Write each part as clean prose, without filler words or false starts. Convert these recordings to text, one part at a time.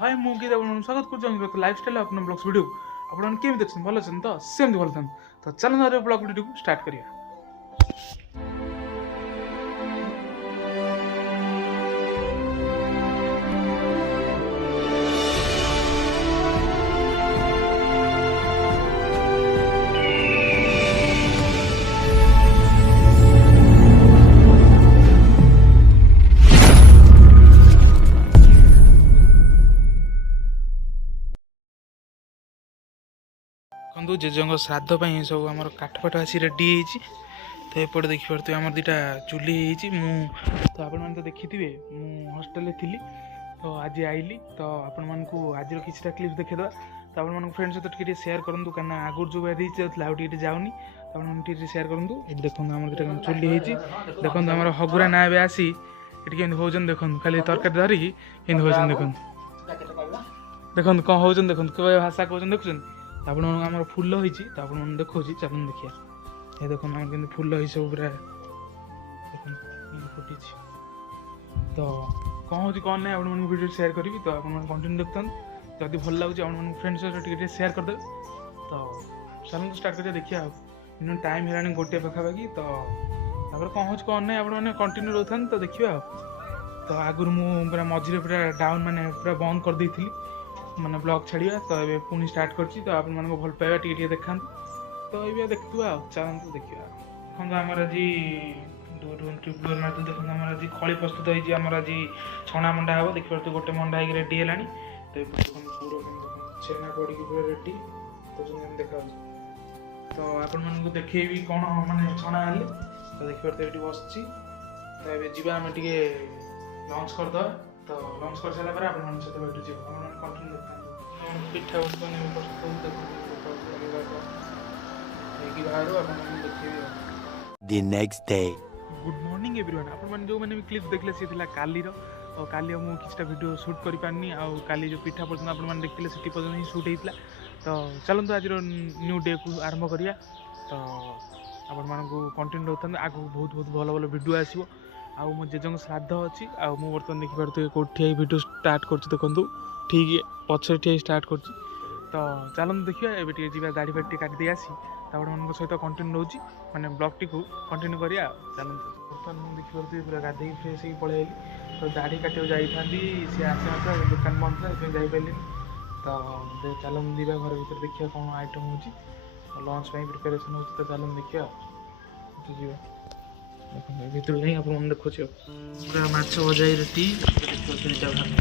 हाय ମୁଁ କି ଆପଣଙ୍କୁ ସ୍ୱାଗତ କରୁଛି ଆମର ଲାଇଫଷ୍ଟାଇଲ ଆପଣ ବ୍ଲଗ୍ସ ଭିଡ଼ିଓ। ଆପଣମାନେ କେମିତି ଅଛନ୍ତି? ଭଲ ଅଛନ୍ତି ତ? ସେମିତି ଭଲ ଅଛନ୍ତି ତ? ଚାଲନ୍ତୁ ବ୍ଲଗ ଭିଡ଼ିଓକୁ ଷ୍ଟାର୍ଟ କରିବା। ଦେଖନ୍ତୁ ଜେଜେଙ୍କ ଶ୍ରାଦ୍ଧ ପାଇଁ ସବୁ ଆମର କାଠ ଫାଠ ଆସି ରେଡ଼ି ହେଇଛି। ତ ଏପଟେ ଦେଖିପାରୁଥିବେ ଆମର ଦୁଇଟା ଚୁଲି ହେଇଛି। ତ ଆପଣମାନେ ତ ଦେଖିଥିବେ ମୁଁ ହଷ୍ଟେଲରେ ଥିଲି, ତ ଆଜି ଆଇଲି। ତ ଆପଣମାନଙ୍କୁ ଆଜିର କିଛିଟା କ୍ଲିପ୍ ଦେଖେଇଦେବା। ତ ଆପଣମାନଙ୍କ ଫ୍ରେଣ୍ଡ ସହିତ ଟିକେ ସେୟାର କରନ୍ତୁ, କାରଣ ଆଗରୁ ଯେଉଁ ରିଚ୍ ଯାଉଥିଲା ଆଉ ଟିକେ ଯାଉନି। ତ ଆପଣମାନେ ଟିକେ ସେୟାର କରନ୍ତୁ। ଏଠି ଦେଖନ୍ତୁ ଆମର ଦୁଇଟା ଚୁଲି ହେଇଛି। ଦେଖନ୍ତୁ ଆମର ହଗୁରା ନା ଏବେ ଆସି ଏଠି କେମିତି ହେଉଛନ୍ତି ଦେଖନ୍ତୁ, ଖାଲି ତରକାରୀ ଧରିକି କେମିତି ହେଉଛନ୍ତି ଦେଖନ୍ତୁ। ଦେଖନ୍ତୁ କ'ଣ ହେଉଛନ୍ତି ଦେଖନ୍ତୁ, କେଉଁ ଭାଷା କହୁଛନ୍ତି ଦେଖୁଛନ୍ତି। ଆପଣମାନଙ୍କୁ ଆମର ଫୁଲ ହେଇଛି, ତ ଆପଣମାନଙ୍କୁ ଦେଖାଉଛି, ଚାଲନ୍ତୁ ଦେଖିବା। ଏ ଦେଖନ୍ତୁ ଆମର କେମିତି ଫୁଲ ହେଇଛି ସବୁ ପୁରା ଦେଖନ୍ତୁ କେମିତି ଫୁଟିଛି। ତ କ'ଣ ହେଉଛି କ'ଣ ନାହିଁ ଆପଣମାନଙ୍କୁ ଭିଡ଼ିଓ ସେୟାର କରିବି। ତ ଆପଣମାନେ କଣ୍ଟିନ୍ୟୁ ଦେଖୁଥାନ୍ତୁ। ଯଦି ଭଲ ଲାଗୁଛି ଆପଣମାନଙ୍କ ଫ୍ରେଣ୍ଡ ସହିତ ଟିକେ ଟିକେ ସେୟାର କରିଦେବେ। ତ ଚାଲନ୍ତୁ ଷ୍ଟାର୍ଟ କରିବା ଦେଖିବା। ଆଉ ମିନିମମ୍ ଟାଇମ୍ ହେଲାଣି 1 ପାଖାପାଖି। ତ ତାପରେ କ'ଣ ହେଉଛି କ'ଣ ନାହିଁ ଆପଣମାନେ କଣ୍ଟିନ୍ୟୁ ରହୁଥାନ୍ତୁ। ତ ଦେଖିବା ଆଉ। ତ ଆଗରୁ ମୁଁ ପୁରା ମଝିରେ ପୁରା ଡାଉନ୍ ମାନେ ପୁରା ବନ୍ଦ କରିଦେଇଥିଲି ମାନେ ବ୍ଲଗ୍ ଛାଡ଼ିବା। ତ ଏବେ ପୁଣି ଷ୍ଟାର୍ଟ କରିଛି। ତ ଆପଣମାନଙ୍କ ଭଲ ପାଇବା ଟିକେ ଟିକେ ଦେଖାନ୍ତୁ। ତ ଏବେ ଦେଖୁଥିବା ଆଉ, ଚାଲନ୍ତୁ ଦେଖିବା। ଦେଖନ୍ତୁ ଆମର ଆଜି ଦେଖନ୍ତୁ ଆମର ଆଜି ଖଳି ପ୍ରସ୍ତୁତ ହେଇଛି। ଆମର ଆଜି ଛଣା ମଣ୍ଡା ହେବ। ଦେଖିପାରୁଥିବେ ଗୋଟେ ମଣ୍ଡା ହେଇକି ରେଡ଼ି ହେଲାଣି। ତ ଏପଟେ ଦେଖନ୍ତୁ ପୁର ଛେନା ପଡ଼ିକି ପୁରା ରେଡ଼ି। ତ ଯେମିତି ଦେଖାଯାଉଛି। ତ ଆପଣମାନଙ୍କୁ ଦେଖେଇବି କ'ଣ ମାନେ ଛଣା ହେଲେ। ତ ଦେଖିପାରୁଥିବେ ଏଠି ବସିଛି। ତ ଏବେ ଯିବା ଆମେ ଟିକେ ଲଞ୍ଚ କରିଦେବା। ତ ଲଞ୍ଚ କରିସାରିଲା ପରେ ଆପଣମାନଙ୍କ ସହିତ ଭେଟୁଛି। ଆପଣମାନେ କଣ୍ଟିନ୍ୟୁ ଦେଖାନ୍ତୁ। ପିଠା ବର୍ତ୍ତମାନ ପ୍ରସ୍ତୁତ ହେଇକି ବାହାରୁ ଆପଣମାନଙ୍କୁ ଦେଖେଇବି ଆଉ। The next day. Good morning everyone. ଆପଣମାନେ ଯେଉଁମାନେ ବି କ୍ଲିପ୍ ଦେଖିଲେ ସିଏ ଥିଲା କାଲିର। ଆଉ କାଲି ମୁଁ କିଛିଟା ଭିଡ଼ିଓ ସୁଟ୍ କରିପାରିନି। ଆଉ କାଲି ଯେଉଁ ପିଠା ପର୍ଯ୍ୟନ୍ତ ଆପଣମାନେ ଦେଖିଥିଲେ ସେଠି ପର୍ଯ୍ୟନ୍ତ ହିଁ ସୁଟ୍ ହେଇଥିଲା। ତ ଚାଲନ୍ତୁ ଆଜିର ନ୍ୟୁ ଡେକୁ ଆରମ୍ଭ କରିବା। ତ ଆପଣମାନଙ୍କୁ କଣ୍ଟିନ୍ୟୁ ରହୁଥାନ୍ତୁ। ଆଗକୁ ବହୁତ ଭଲ ଭଲ ଭିଡ଼ିଓ ଆସିବ। ଆଉ ମୋ ଜେଜେଙ୍କ ଶ୍ରାଦ୍ଧ ଅଛି। ଆଉ ମୁଁ ବର୍ତ୍ତମାନ ଦେଖିପାରୁଥିବେ କେଉଁଠି ଠିଆ ହେଇ ଭିଡ଼ିଓ ଷ୍ଟାର୍ଟ କରୁଛି ଦେଖନ୍ତୁ। ଠିକ୍ ପଛରେ ଠିଆ ହେଇ ଷ୍ଟାର୍ଟ କରୁଛି। ତ ଚାଲନ୍ତୁ ଦେଖିବା। ଏବେ ଟିକେ ଯିବା ଗାଡ଼ି ଫାଡ଼ି ଟିକେ କାଟିଦେଇ ଆସି ତ ଆପଣମାନଙ୍କ ସହିତ କଣ୍ଟିନ୍ୟୁ ରହୁଛି ମାନେ ବ୍ଲଗ୍ଟିକୁ କଣ୍ଟିନ୍ୟୁ କରିବା ଆଉ। ଚାଲନ୍ତୁ। ବର୍ତ୍ତମାନ ମୁଁ ଦେଖିପାରୁଥିବି ପୁରା ଗାଧୋଇକି ଫ୍ରେଶ୍ ହେଇକି ପଳେଇ ଆଇଲି। ତ ଦାଢ଼ି କାଟିବାକୁ ଯାଇଥାନ୍ତି, ସିଏ ଆସିନଥିଲା, ଦୋକାନ ବନ୍ଦ ଥିଲା, ସେଥିପାଇଁ ଯାଇପାରିଲିନି। ତ ଚାଲନ୍ତୁ ଯିବା ଘର ଭିତରେ ଦେଖିବା କ'ଣ ଆଇଟମ୍ ହେଉଛି। ଲଞ୍ଚ ପାଇଁ ପ୍ରିପାରେସନ୍ ହେଉଛି। ତ ଚାଲନ୍ତୁ ଦେଖିବା ଆଉ ଯିବା। ଦେଖନ୍ତୁ ଏ ଭିତରୁ ଯାଇ ଆପଣମାନେ ଦେଖୁଛି ଆଉ ପୁରା ମାଛ ଭଜା ହେଇ ରେଡ଼ି। ଭଜା ହେଉଛି।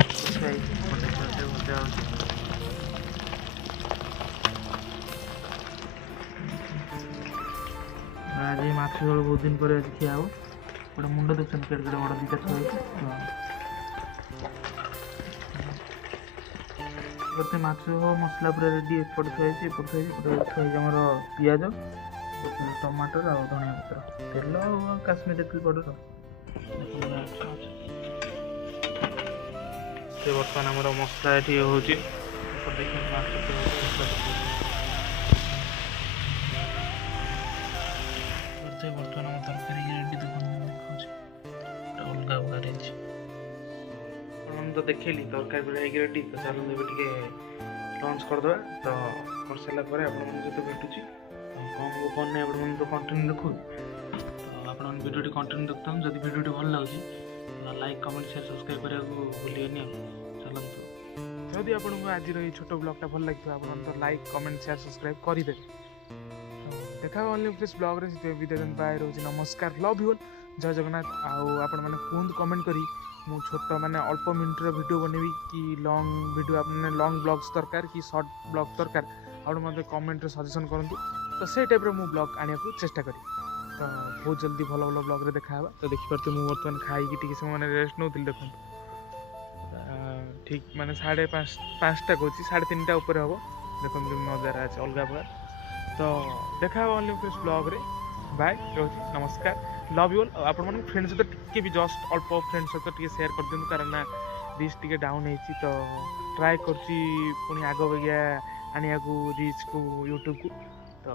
ଆଜି ମାଛ ଝୋଳ ବହୁତ ଦିନ ପରେ ଆଜି ଖିଆ ହେବ। ଗୋଟେ ମୁଣ୍ଡ ଦେଖୁଛନ୍ତି କେଡ଼େ କେଡ଼େ ବଡ଼ ଦୁଇଟା ଥୁଆ ହେଇଛି। ଗୋଟେ ମାଛ ମସଲା ପୁରା ରେଡ଼ି। ଏପଟେ ଥୁଆ ହେଇଛି, ଏପଟେ ଥୁଆ ହେଇଛି, ଏପଟେ ଥୁଆ ହେଇଛି ଆମର ପିଆଜ, ଟମାଟର ଆଉ ଧଣିଆ ପତ୍ର, ତେଲ ଆଉ କାଶ୍ମୀର ଚିଲି ପାଉଡ଼ର। ସେ ବର୍ତ୍ତମାନ ଆମର ମସଲା ଏଠି ହେଉଛି। ବର୍ତ୍ତମାନ ଆମ ତରକାରୀ ରେଡ଼ି ଦେଖନ୍ତୁ ଦେଖାଉଛି। ଅଲଗା ଅଲଗା ହେଇଛି। ଆପଣମାନେ ତ ଦେଖେଇଲି ତରକାରୀ ପୁରା ହେଇକି ରେଡ଼ି। ତ ଚାଲନ୍ତୁ ଏବେ ଟିକେ ଲଞ୍ଚ କରିଦେବା। ତ କରିସାରିଲା ପରେ ଆପଣମାନଙ୍କ ସହିତ ଭେଟୁଛି। କ'ଣ ହେବ କ'ଣ ନାହିଁ ଆପଣମାନେ ତ କଣ୍ଟିନ୍ୟୁ ଦେଖୁଛି। ତ ଆପଣମାନେ ଭିଡ଼ିଓଟି କଣ୍ଟିନ୍ୟୁ ଦେଖୁଥାନ୍ତୁ। ଯଦି ଭିଡ଼ିଓଟି ଭଲ ଲାଗୁଛି ତ ଲାଇକ୍, କମେଣ୍ଟ, ସେୟାର, ସବସ୍କ୍ରାଇବ୍ କରିବାକୁ ଭୁଲିବେନି ଆଉ। ଚାଲନ୍ତୁ। ଯଦି ଆପଣଙ୍କୁ ଆଜିର ଏଇ ଛୋଟ ବ୍ଲଗ୍ଟା ଭଲ ଲାଗିଥିବ ଆପଣମାନେ ତ ଲାଇକ୍, କମେଣ୍ଟ, ସେୟାର, ସବସ୍କ୍ରାଇବ୍ କରିଦେବେ। ଦେଖା ଅନ୍ୟ ବ୍ଲଗ୍ରେ ବିଦାୟ ପାଇ ରହୁଛି। ନମସ୍କାର, ଲଭ୍ ୟୁ ଅଲ୍, ଜୟ ଜଗନ୍ନାଥ। ଆଉ ଆପଣମାନେ କୁହନ୍ତୁ କମେଣ୍ଟ କରି ମୁଁ ଛୋଟ ମାନେ ଅଳ୍ପ ମିନିଟ୍ର ଭିଡ଼ିଓ ବନେଇବି କି ଲଙ୍ଗ୍ ଭିଡ଼ିଓ ମାନେ ଲଙ୍ଗ୍ ବ୍ଲଗ୍ସ ଦରକାର କି ସର୍ଟ ବ୍ଲଗ୍ ଦରକାର, ଆପଣ ମୋତେ କମେଣ୍ଟରେ ସଜେସନ୍ କରନ୍ତୁ। ତ ସେଇ ଟାଇପ୍ର ମୁଁ ବ୍ଲଗ୍ ଆଣିବାକୁ ଚେଷ୍ଟା କରିବି। ତ ବହୁତ ଜଲ୍ଦି ଭଲ ଭଲ ବ୍ଲଗ୍ରେ ଦେଖାହେବା। ତ ଦେଖିପାରୁଥିବେ ମୁଁ ବର୍ତ୍ତମାନ ଖାଇକି ଟିକେ ସମୟ ମାନେ ରେଷ୍ଟ ନେଉଥିଲି। ଦେଖନ୍ତୁ ଠିକ୍ ମାନେ 5:30 କହୁଛି, 3:30 ଉପରେ ହେବ। ଦେଖନ୍ତୁ ନଜାରା ଅଛି ଅଲଗା ପ୍ରକାର। ତ ଦେଖା ହେବ ଅନ୍ୟ ବ୍ଲଗ୍ରେ। ବାଏ, ରହୁଛି, ନମସ୍କାର, ଲଭ୍ ୟୁ ଅଲ୍। ଆଉ ଆପଣମାନଙ୍କ ଫ୍ରେଣ୍ଡ ସହିତ ଟିକେ ବି ଜଷ୍ଟ ଅଳ୍ପ ଫ୍ରେଣ୍ଡ ସହିତ ଟିକେ ସେୟାର କରିଦିଅନ୍ତୁ, କାରଣ ନା ରିଚ୍ ଟିକେ ଡାଉନ୍ ହେଇଛି। ତ ଟ୍ରାଏ କରୁଛି ପୁଣି ଆଗ ବାଗିଆ ଆଣିବାକୁ ରିଚ୍କୁ ୟୁଟ୍ୟୁବ୍କୁ। ତ